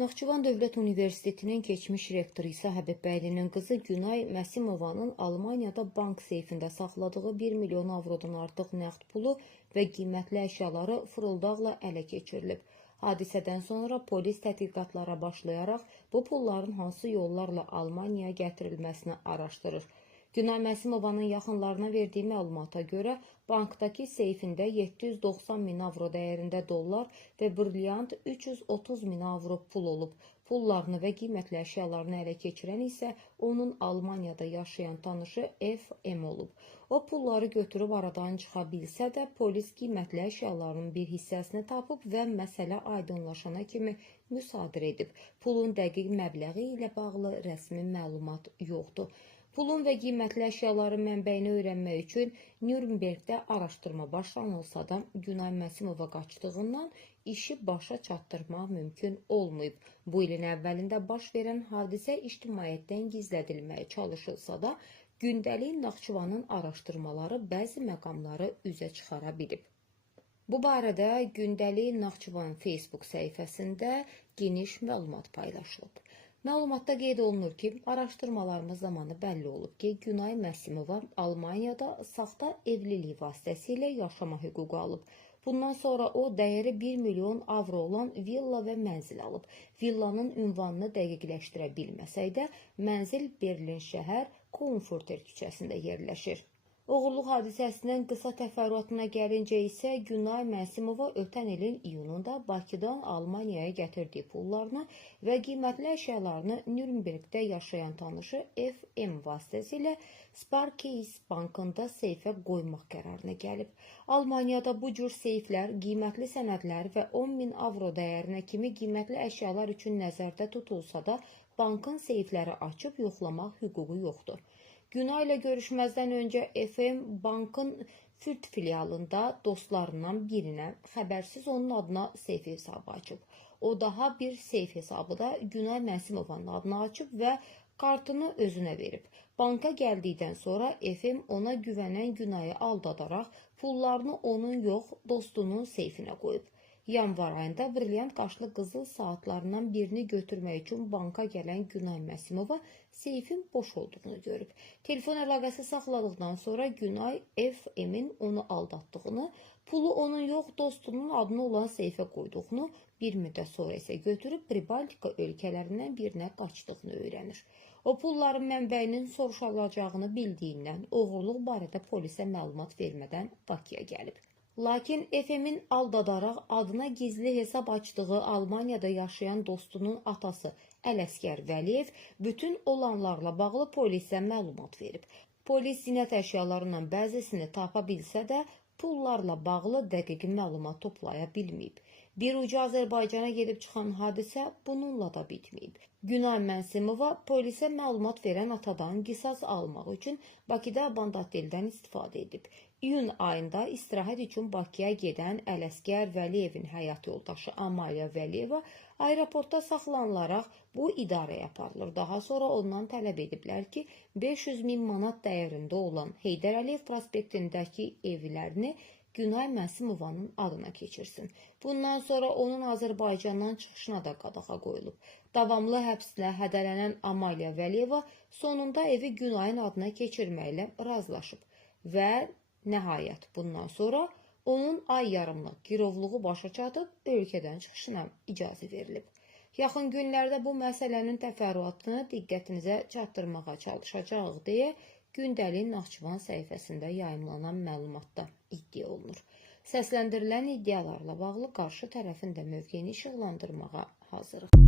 Naxçıvan Dövlət Universitetinin keçmiş rektoru isə Həbibbəylinin qızı Günay Məsimovanın Almaniyada bank seyfində saxladığı 1 milyon avrodan artıq nəqd pulu və qiymətli əşyaları fırıldaqla ələ keçirilib. Hadisədən sonra polis tədqiqatlara başlayaraq bu pulların hansı yollarla Almaniyaya gətirilməsini araşdırır. Günay Məsimovanın yaxınlarına verdiyi məlumata görə bankdakı seyfində 790 min avro dəyərində dollar və brilyant 330 min avro pul olub. Pullarını və qiymətli əşyalarını ələ keçirən isə onun Almaniyada yaşayan tanışı F.M. olub. O pulları götürüb aradan çıxa bilsə də polis qiymətli əşyalarının bir hissəsini tapıb və məsələ aydınlaşana kimi müsadirə edib. Pulun dəqiq məbləği ilə bağlı rəsmi məlumat yoxdur. Pulun və qiymətli əşyaların mənbəyini öyrənmək üçün Nürnbergdə araşdırma başlanılsa da Günay Məsimova qaçdığından işi başa çatdırmaq mümkün olmayıb. Bu ilin əvvəlində baş verən hadisə ictimaiyyətdən gizlədilməyə çalışılsa da gündəlik Naxçıvanın araşdırmaları bəzi məqamları üzə çıxara bilib. Bu barədə gündəlik Naxçıvan Facebook səhifəsində geniş məlumat paylaşılıb. Məlumatda qeyd olunur ki, araşdırmalarımız zamanı bəlli olub ki, Günay Məsimova Almaniyada saxta evlilik vasitəsilə yaşama hüququ alıb. Bundan sonra o dəyəri 1 milyon avro olan villa və mənzil alıb. Villanın ünvanını dəqiqləşdirə bilməsək də, mənzil Berlin şəhər Komforter küçəsində yerləşir. Oğurluq hadisəsinin qısa təfərrüatına gəlincə isə Günay Məsimova ötən ilin iyununda Bakıdan Almaniyaya gətirdiyi pullarını və qiymətli əşyalarını Nürnbergdə yaşayan tanışı F.M. vasitəsilə Sparkasse bankında seyfə qoymaq qərarına gəlib. Almaniyada bu cür seyflər, qiymətli sənədlər və 10 min avro dəyərinə kimi qiymətli əşyalar üçün nəzərdə tutulsa da, bankın seyfləri açıb yoxlamaq hüququ yoxdur. Günay ilə görüşməzdən öncə FM bankın Fürth filialında dostlarından birinə xəbərsiz onun adına seyf hesabı açıb. O daha bir seyf hesabı da Günay Məsimovanın adına açıb və kartını özünə verib. Banka gəldikdən sonra FM ona güvənən Günayı aldadaraq pullarını onun yox, dostunun seyfinə qoyub. Yanvar ayında brilyant qaşlı qızıl saatlarından birini götürmək üçün banka gələn Günay Məsimova seyfin boş olduğunu görüb. Telefon əlaqəsi saxladıqdan sonra Günay F.M.'in onu aldatdığını, pulu onun yox, dostunun adına olan seyfə qoyduğunu, bir müddət sonra isə götürüb Pribaltika ölkələrindən birinə qaçdığını öyrənir. O pulların mənbəyinin soruşulacağını bildiyindən oğurluq barədə polisə məlumat vermədən Bakıya gəlib. Lakin F.M.'in aldadaraq adına gizli hesab açdığı Almaniyada yaşayan dostunun atası Ələsgər Vəliyev bütün olanlarla bağlı polisə məlumat verib. Polis zinət əşyalarından bəzisini tapa bilsə də pullarla bağlı dəqiq məlumat toplaya bilməyib. Bir ucu Azərbaycana gedib çıxan hadisə bununla da bitməyib. Günay Məsimova polisə məlumat verən atadan qisas almaq üçün Bakıda bandatildən istifadə edib. İyun ayında istirahət üçün Bakıya gedən Ələsgər Vəliyevin həyat yoldaşı Amaliya Vəliyeva aeroportda saxlanılaraq bu idarəyə aparılır. Daha sonra ondan tələb ediblər ki, 500 min manat dəyərində olan Heydər Əliyev prospektindəki evlərini Günay Məsimovanın adına keçirsin. Bundan sonra onun Azərbaycandan çıxışına da qadağa qoyulub. Davamlı həbslə hədələnən Amaliya Vəliyeva sonunda evi Günayın adına keçirməklə razılaşıb və nəhayət bundan sonra onun ay yarımlıq girovluğu başa çatıb ölkədən çıxışına icazə verilib. Yaxın günlərdə bu məsələnin təfərrüatını diqqətinizə çatdırmağa çalışacağıq deyə gündəlik Naxçıvan səhifəsində yayımlanan məlumatda iddia olunur. Səsləndirilən iddialarla bağlı qarşı tərəfin də mövqeyini işıqlandırmağa hazırıq.